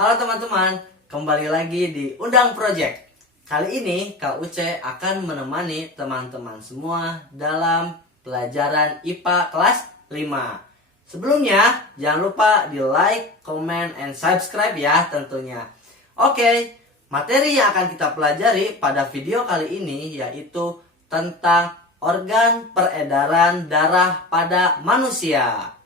Halo teman-teman, kembali lagi di Undang Project. Kali ini Kak Uce akan menemani teman-teman semua dalam pelajaran IPA kelas 5. Sebelumnya, jangan lupa di like, comment, and subscribe ya tentunya. Oke, materi yang akan kita pelajari pada video kali ini yaitu tentang organ peredaran darah pada manusia.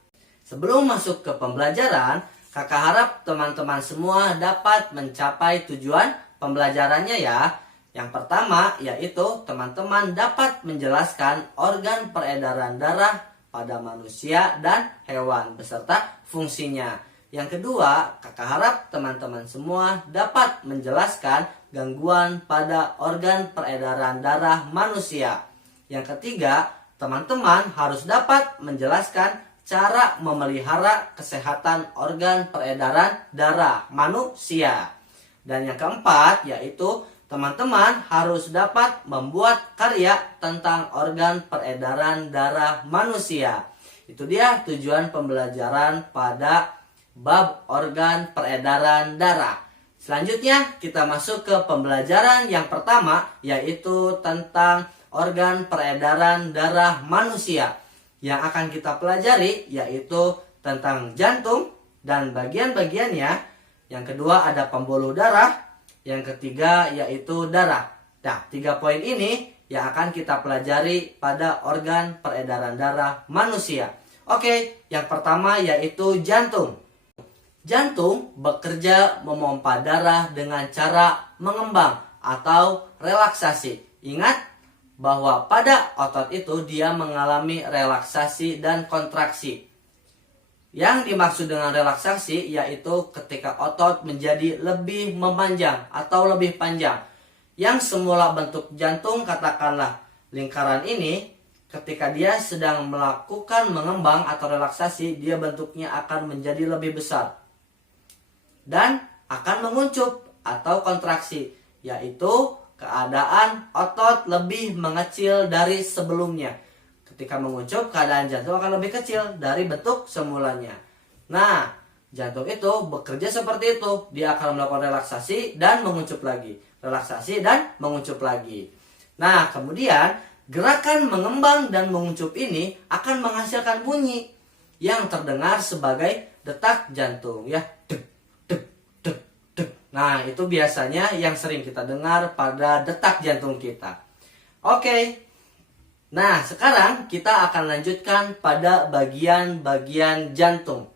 Sebelum masuk ke pembelajaran, Kakak harap teman-teman semua dapat mencapai tujuan pembelajarannya ya. Yang pertama yaitu teman-teman dapat menjelaskan organ peredaran darah pada manusia dan hewan beserta fungsinya. Yang kedua, Kakak harap teman-teman semua dapat menjelaskan gangguan pada organ peredaran darah manusia. Yang ketiga, teman-teman harus dapat menjelaskan cara memelihara kesehatan organ peredaran darah manusia. Dan yang keempat yaitu teman-teman harus dapat membuat karya tentang organ peredaran darah manusia. Itu dia tujuan pembelajaran pada bab organ peredaran darah. Selanjutnya kita masuk ke pembelajaran yang pertama yaitu tentang organ peredaran darah manusia. Yang akan kita pelajari yaitu tentang jantung dan bagian-bagiannya. Yang kedua ada pembuluh darah. Yang ketiga yaitu darah. Nah, 3 poin ini yang akan kita pelajari pada organ peredaran darah manusia. Oke, yang pertama yaitu jantung. Jantung bekerja memompa darah dengan cara mengembang atau relaksasi. Ingat bahwa pada otot itu dia mengalami relaksasi dan kontraksi. Yang dimaksud dengan relaksasi yaitu ketika otot menjadi lebih memanjang atau lebih panjang. Yang semula bentuk jantung katakanlah lingkaran ini, ketika dia sedang melakukan mengembang atau relaksasi, dia bentuknya akan menjadi lebih besar. Dan akan menguncup atau kontraksi, yaitu keadaan otot lebih mengecil dari sebelumnya. Ketika menguncup, keadaan jantung akan lebih kecil dari bentuk semulanya. Nah, jantung itu bekerja seperti itu. Dia akan melakukan relaksasi dan menguncup lagi. Relaksasi dan menguncup lagi. Nah, kemudian gerakan mengembang dan menguncup ini akan menghasilkan bunyi yang terdengar sebagai detak jantung ya. Nah, itu biasanya yang sering kita dengar pada detak jantung kita. Oke. Nah, sekarang kita akan lanjutkan pada bagian-bagian jantung.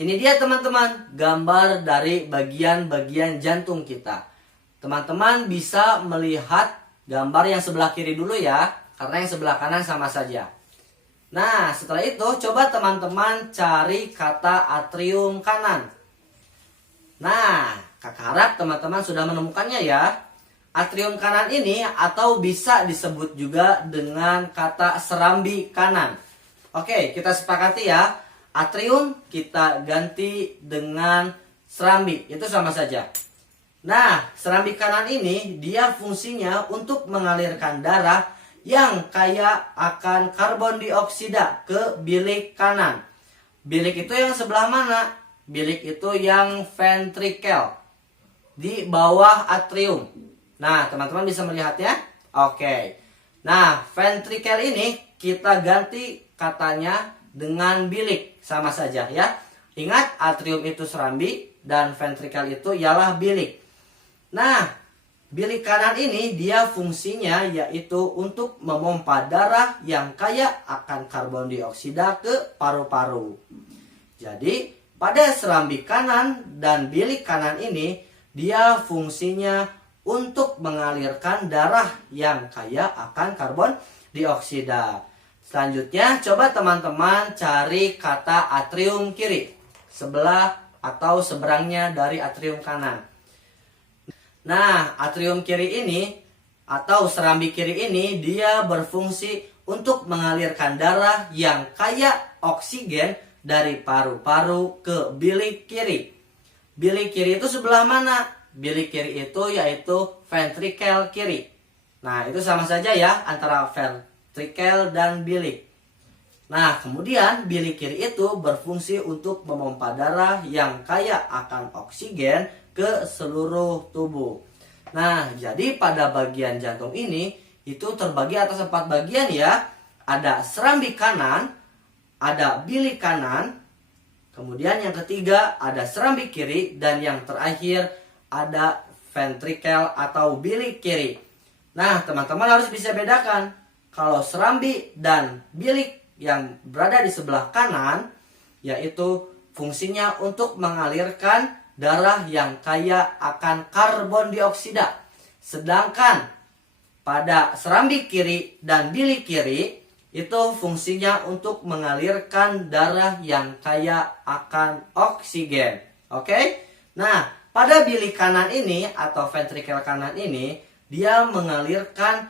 Ini dia teman-teman, gambar dari bagian-bagian jantung kita. Teman-teman bisa melihat gambar yang sebelah kiri dulu ya, karena yang sebelah kanan sama saja. Nah, setelah itu coba teman-teman cari kata atrium kanan. Nah, Kakak harap teman-teman sudah menemukannya ya. Atrium kanan ini atau bisa disebut juga dengan kata serambi kanan. Oke, kita sepakati ya. Atrium kita ganti dengan serambi. Itu sama saja. Nah, serambi kanan ini dia fungsinya untuk mengalirkan darah yang kaya akan karbon dioksida ke bilik kanan. Bilik itu yang sebelah mana? Bilik itu yang ventrikel. Di bawah atrium. Nah, teman-teman bisa melihatnya? Oke. Nah, ventrikel ini kita ganti katanya dengan bilik. Sama saja ya. Ingat, atrium itu serambi dan ventrikel itu ialah bilik. Nah, bilik kanan ini dia fungsinya yaitu untuk memompa darah yang kaya akan karbon dioksida ke paru-paru. Jadi, pada serambi kanan dan bilik kanan ini dia fungsinya untuk mengalirkan darah yang kaya akan karbon dioksida. Selanjutnya, coba teman-teman cari kata atrium kiri. Sebelah atau seberangnya dari atrium kanan. Nah, atrium kiri ini atau serambi kiri ini dia berfungsi untuk mengalirkan darah yang kaya oksigen dari paru-paru ke bilik kiri. Bilik kiri itu sebelah mana? Bilik kiri itu yaitu ventrikel kiri. Nah, itu sama saja ya antara ventrikel dan bilik. Nah, kemudian bilik kiri itu berfungsi untuk memompa darah yang kaya akan oksigen ke seluruh tubuh. Nah, jadi pada bagian jantung ini itu terbagi atas 4 bagian ya. Ada serambi kanan, ada bilik kanan, kemudian yang ketiga ada serambi kiri, dan yang terakhir ada ventrikel atau bilik kiri. Nah, teman-teman harus bisa bedakan. Kalau serambi dan bilik yang berada di sebelah kanan, yaitu fungsinya untuk mengalirkan darah yang kaya akan karbon dioksida. Sedangkan pada serambi kiri dan bilik kiri, itu fungsinya untuk mengalirkan darah yang kaya akan oksigen. Oke? Nah, pada bilik kanan ini atau ventrikel kanan ini, dia mengalirkan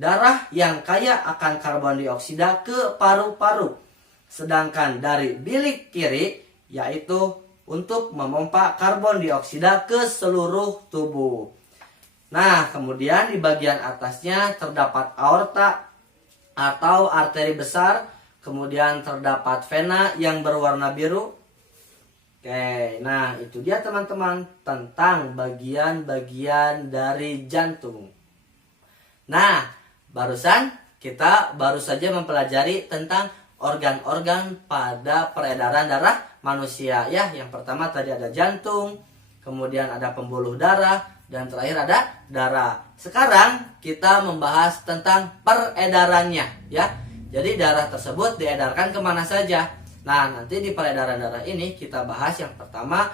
darah yang kaya akan karbon dioksida ke paru-paru. Sedangkan dari bilik kiri, yaitu untuk memompa karbon dioksida ke seluruh tubuh. Nah, kemudian di bagian atasnya terdapat aorta atau arteri besar. Kemudian terdapat vena yang berwarna biru. Oke, nah itu dia teman-teman tentang bagian-bagian dari jantung. Nah, barusan kita baru saja mempelajari tentang organ-organ pada peredaran darah manusia ya. Yang pertama tadi ada jantung, kemudian ada pembuluh darah, dan terakhir ada darah. Sekarang kita membahas tentang peredarannya ya. Jadi darah tersebut diedarkan kemana saja. Nah, nanti di peredaran darah ini kita bahas yang pertama,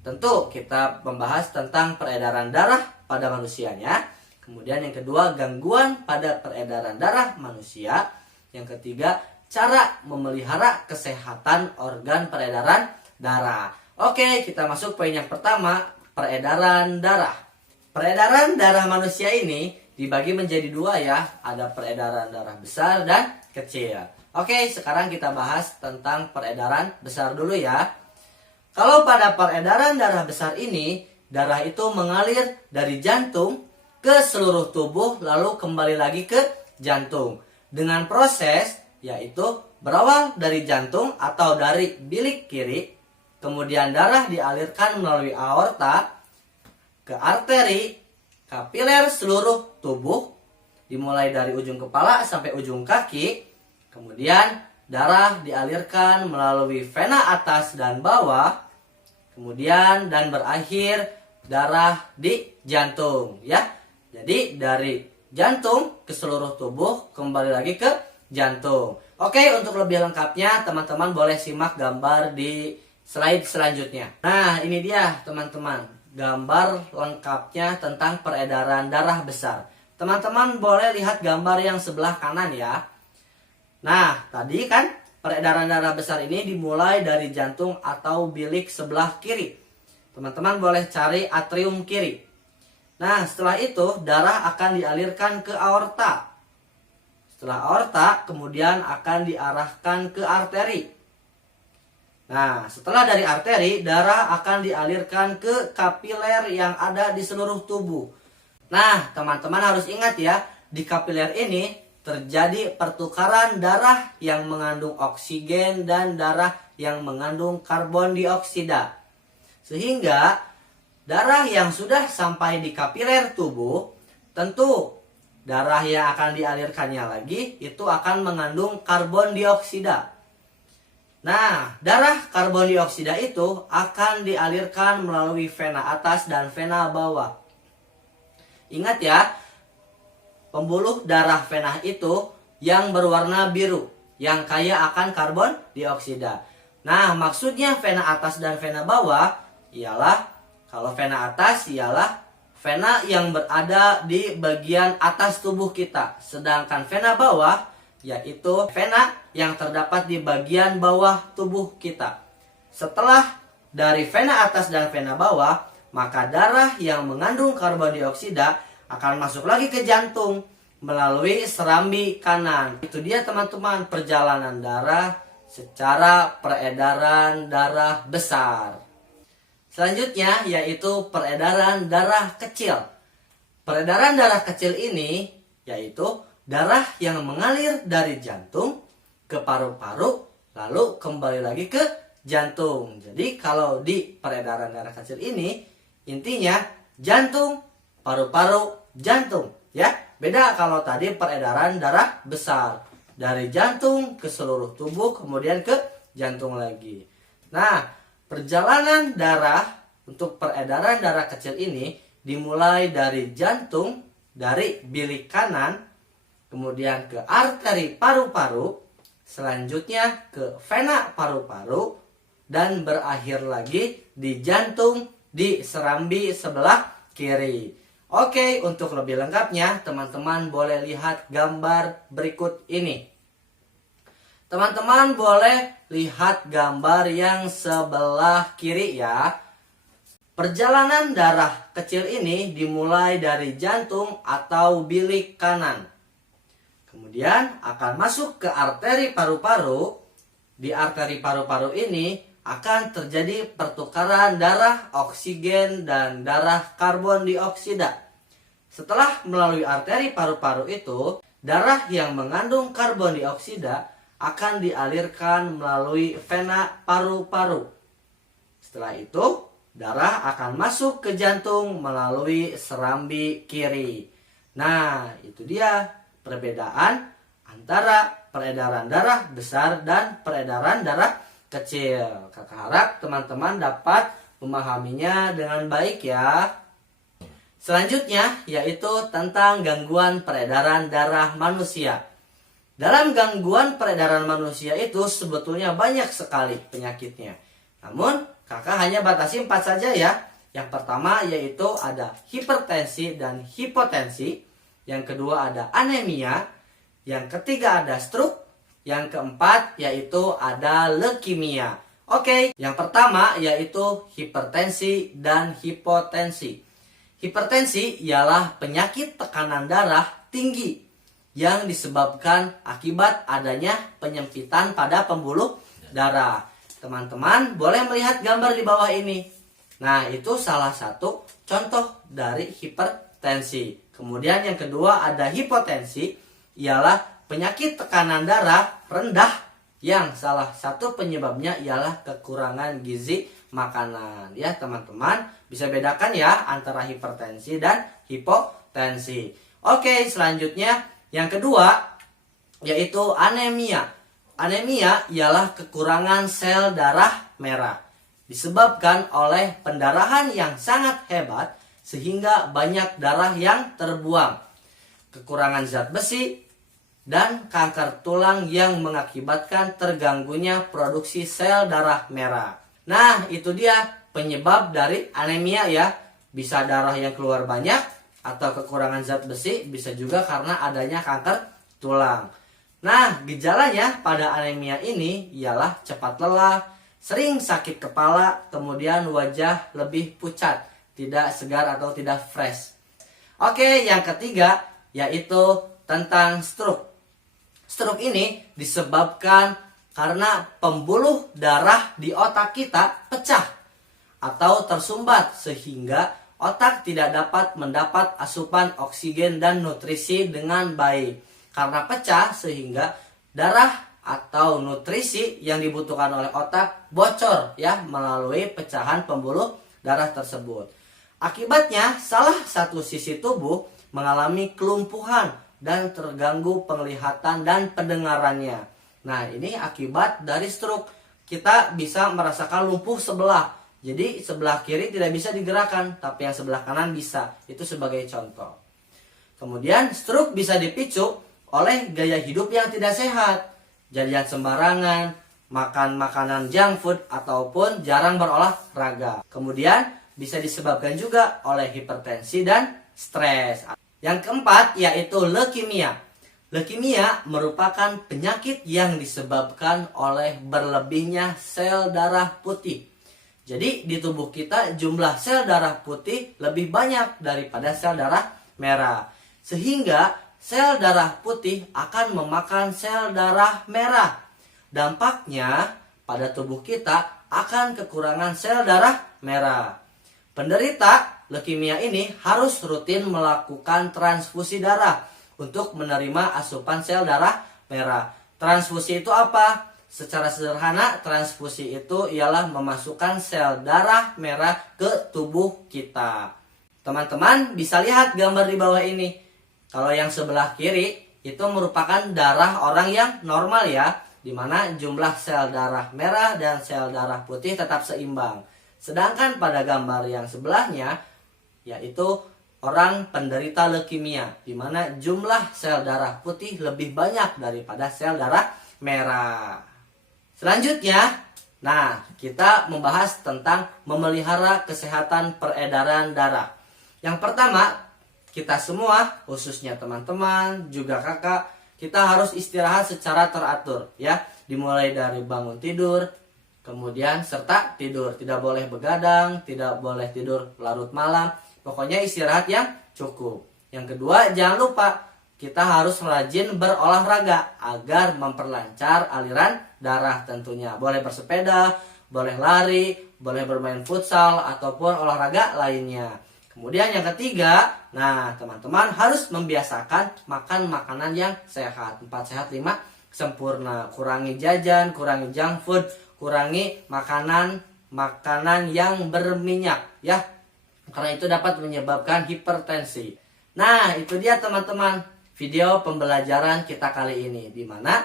tentu kita membahas tentang peredaran darah pada manusianya. Kemudian yang kedua, gangguan pada peredaran darah manusia. Yang ketiga, cara memelihara kesehatan organ peredaran darah. Oke, kita masuk poin yang pertama, peredaran darah. Peredaran darah manusia ini dibagi menjadi 2 ya. Ada peredaran darah besar dan kecil. Oke, sekarang kita bahas tentang peredaran besar dulu ya. Kalau pada peredaran darah besar ini, darah itu mengalir dari jantung ke seluruh tubuh lalu kembali lagi ke jantung. Dengan proses yaitu berawal dari jantung atau dari bilik kiri, kemudian darah dialirkan melalui aorta ke arteri, kapiler seluruh tubuh, dimulai dari ujung kepala sampai ujung kaki. Kemudian darah dialirkan melalui vena atas dan bawah. Kemudian dan berakhir darah di jantung ya. Jadi dari jantung ke seluruh tubuh kembali lagi ke jantung. Oke, untuk lebih lengkapnya teman-teman boleh simak gambar di slide selanjutnya. Nah, ini dia teman-teman, gambar lengkapnya tentang peredaran darah besar. Teman-teman boleh lihat gambar yang sebelah kanan ya. Nah, tadi kan peredaran darah besar ini dimulai dari jantung atau bilik sebelah kiri. Teman-teman boleh cari atrium kiri. Nah, setelah itu darah akan dialirkan ke aorta. Setelah aorta, kemudian akan diarahkan ke arteri. Nah, setelah dari arteri, darah akan dialirkan ke kapiler yang ada di seluruh tubuh. Nah, teman-teman harus ingat ya, di kapiler ini terjadi pertukaran darah yang mengandung oksigen dan darah yang mengandung karbon dioksida. Sehingga darah yang sudah sampai di kapiler tubuh, tentu darah yang akan dialirkannya lagi itu akan mengandung karbon dioksida. Nah, darah karbon dioksida itu akan dialirkan melalui vena atas dan vena bawah. Ingat ya, pembuluh darah vena itu yang berwarna biru, yang kaya akan karbon dioksida. Nah, maksudnya vena atas dan vena bawah ialah, kalau vena atas ialah vena yang berada di bagian atas tubuh kita. Sedangkan vena bawah yaitu vena yang terdapat di bagian bawah tubuh kita. Setelah dari vena atas dan vena bawah, maka darah yang mengandung karbon dioksida akan masuk lagi ke jantung melalui serambi kanan. Itu dia teman-teman perjalanan darah secara peredaran darah besar. Selanjutnya yaitu peredaran darah kecil. Peredaran darah kecil ini yaitu darah yang mengalir dari jantung ke paru-paru, lalu kembali lagi ke jantung. Jadi kalau di peredaran darah kecil ini, intinya jantung, paru-paru, jantung. Ya, beda kalau tadi peredaran darah besar. Dari jantung ke seluruh tubuh, kemudian ke jantung lagi. Nah, perjalanan darah untuk peredaran darah kecil ini dimulai dari jantung, dari bilik kanan, kemudian ke arteri paru-paru, selanjutnya ke vena paru-paru, dan berakhir lagi di jantung di serambi sebelah kiri. Oke, untuk lebih lengkapnya teman-teman boleh lihat gambar berikut ini. Teman-teman boleh lihat gambar yang sebelah kiri ya. Perjalanan darah kecil ini dimulai dari jantung atau bilik kanan. Kemudian akan masuk ke arteri paru-paru. Di arteri paru-paru ini akan terjadi pertukaran darah oksigen dan darah karbon dioksida. Setelah melalui arteri paru-paru itu, darah yang mengandung karbon dioksida akan dialirkan melalui vena paru-paru. Setelah itu, darah akan masuk ke jantung melalui serambi kiri. Nah, itu dia perbedaan antara peredaran darah besar dan peredaran darah kecil. Kakak harap teman-teman dapat memahaminya dengan baik ya. Selanjutnya yaitu tentang gangguan peredaran darah manusia. Dalam gangguan peredaran manusia itu sebetulnya banyak sekali penyakitnya. Namun kakak hanya batasi 4 saja ya. Yang pertama yaitu ada hipertensi dan hipotensi. Yang kedua ada anemia. Yang ketiga ada stroke. Yang keempat yaitu ada leukemia. Oke, yang pertama yaitu hipertensi dan hipotensi. Hipertensi ialah penyakit tekanan darah tinggi yang disebabkan akibat adanya penyempitan pada pembuluh darah. Teman-teman boleh melihat gambar di bawah ini. Nah, itu salah satu contoh dari hipertensi. Kemudian yang kedua ada hipotensi, ialah penyakit tekanan darah rendah yang salah satu penyebabnya ialah kekurangan gizi makanan. Ya teman-teman, bisa bedakan ya antara hipertensi dan hipotensi. Oke, selanjutnya yang kedua yaitu anemia. Anemia ialah kekurangan sel darah merah. Disebabkan oleh pendarahan yang sangat hebat sehingga banyak darah yang terbuang. Kekurangan zat besi dan kanker tulang yang mengakibatkan terganggunya produksi sel darah merah. Nah, itu dia penyebab dari anemia ya. Bisa darah yang keluar banyak atau kekurangan zat besi, bisa juga karena adanya kanker tulang. Nah, gejalanya pada anemia ini ialah cepat lelah, sering sakit kepala, kemudian wajah lebih pucat, tidak segar atau tidak fresh. Oke, yang ketiga yaitu tentang stroke. Stroke ini disebabkan karena pembuluh darah di otak kita pecah atau tersumbat sehingga otak tidak dapat mendapat asupan oksigen dan nutrisi dengan baik. Karena pecah sehingga darah atau nutrisi yang dibutuhkan oleh otak bocor ya melalui pecahan pembuluh darah tersebut. Akibatnya salah satu sisi tubuh mengalami kelumpuhan dan terganggu penglihatan dan pendengarannya. Nah, ini akibat dari stroke. Kita bisa merasakan lumpuh sebelah. Jadi sebelah kiri tidak bisa digerakkan, tapi yang sebelah kanan bisa. Itu sebagai contoh. Kemudian stroke bisa dipicu oleh gaya hidup yang tidak sehat, jajan sembarangan, makan makanan junk food ataupun jarang berolahraga. Kemudian bisa disebabkan juga oleh hipertensi dan stres. Yang keempat yaitu leukemia. Leukemia merupakan penyakit yang disebabkan oleh berlebihnya sel darah putih. Jadi di tubuh kita jumlah sel darah putih lebih banyak daripada sel darah merah. Sehingga sel darah putih akan memakan sel darah merah. Dampaknya pada tubuh kita akan kekurangan sel darah merah. Penderita leukemia ini harus rutin melakukan transfusi darah untuk menerima asupan sel darah merah. Transfusi itu apa? Secara sederhana, transfusi itu ialah memasukkan sel darah merah ke tubuh kita. Teman-teman bisa lihat gambar di bawah ini. Kalau yang sebelah kiri itu merupakan darah orang yang normal ya, di mana jumlah sel darah merah dan sel darah putih tetap seimbang. Sedangkan pada gambar yang sebelahnya yaitu orang penderita leukemia, di mana jumlah sel darah putih lebih banyak daripada sel darah merah. Selanjutnya, kita membahas tentang memelihara kesehatan peredaran darah. Yang pertama, kita semua, khususnya teman-teman, juga kakak, kita harus istirahat secara teratur ya. Dimulai dari bangun tidur, kemudian serta tidur. Tidak boleh begadang, tidak boleh tidur larut malam. Pokoknya istirahat yang cukup. Yang kedua, jangan lupa kita harus rajin berolahraga agar memperlancar aliran darah tentunya. Boleh bersepeda, boleh lari, boleh bermain futsal, ataupun olahraga lainnya. Kemudian yang ketiga, teman-teman harus membiasakan makan makanan yang sehat. 4 sehat 5 sempurna. Kurangi jajan, kurangi junk food, kurangi makanan yang berminyak ya. Karena itu dapat menyebabkan hipertensi. Itu dia teman-teman video pembelajaran kita kali ini, di mana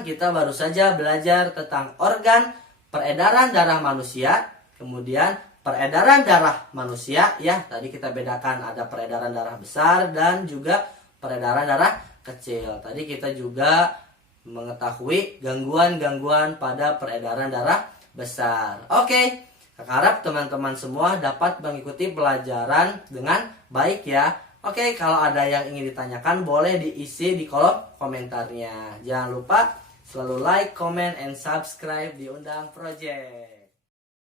kita baru saja belajar tentang organ peredaran darah manusia, kemudian peredaran darah manusia ya. Tadi kita bedakan ada peredaran darah besar dan juga peredaran darah kecil. Tadi kita juga mengetahui gangguan-gangguan pada peredaran darah besar. Oke, kakak harap teman-teman semua dapat mengikuti pelajaran dengan baik ya. Oke, kalau ada yang ingin ditanyakan boleh diisi di kolom komentarnya. Jangan lupa selalu like, comment, and subscribe di Undang Project.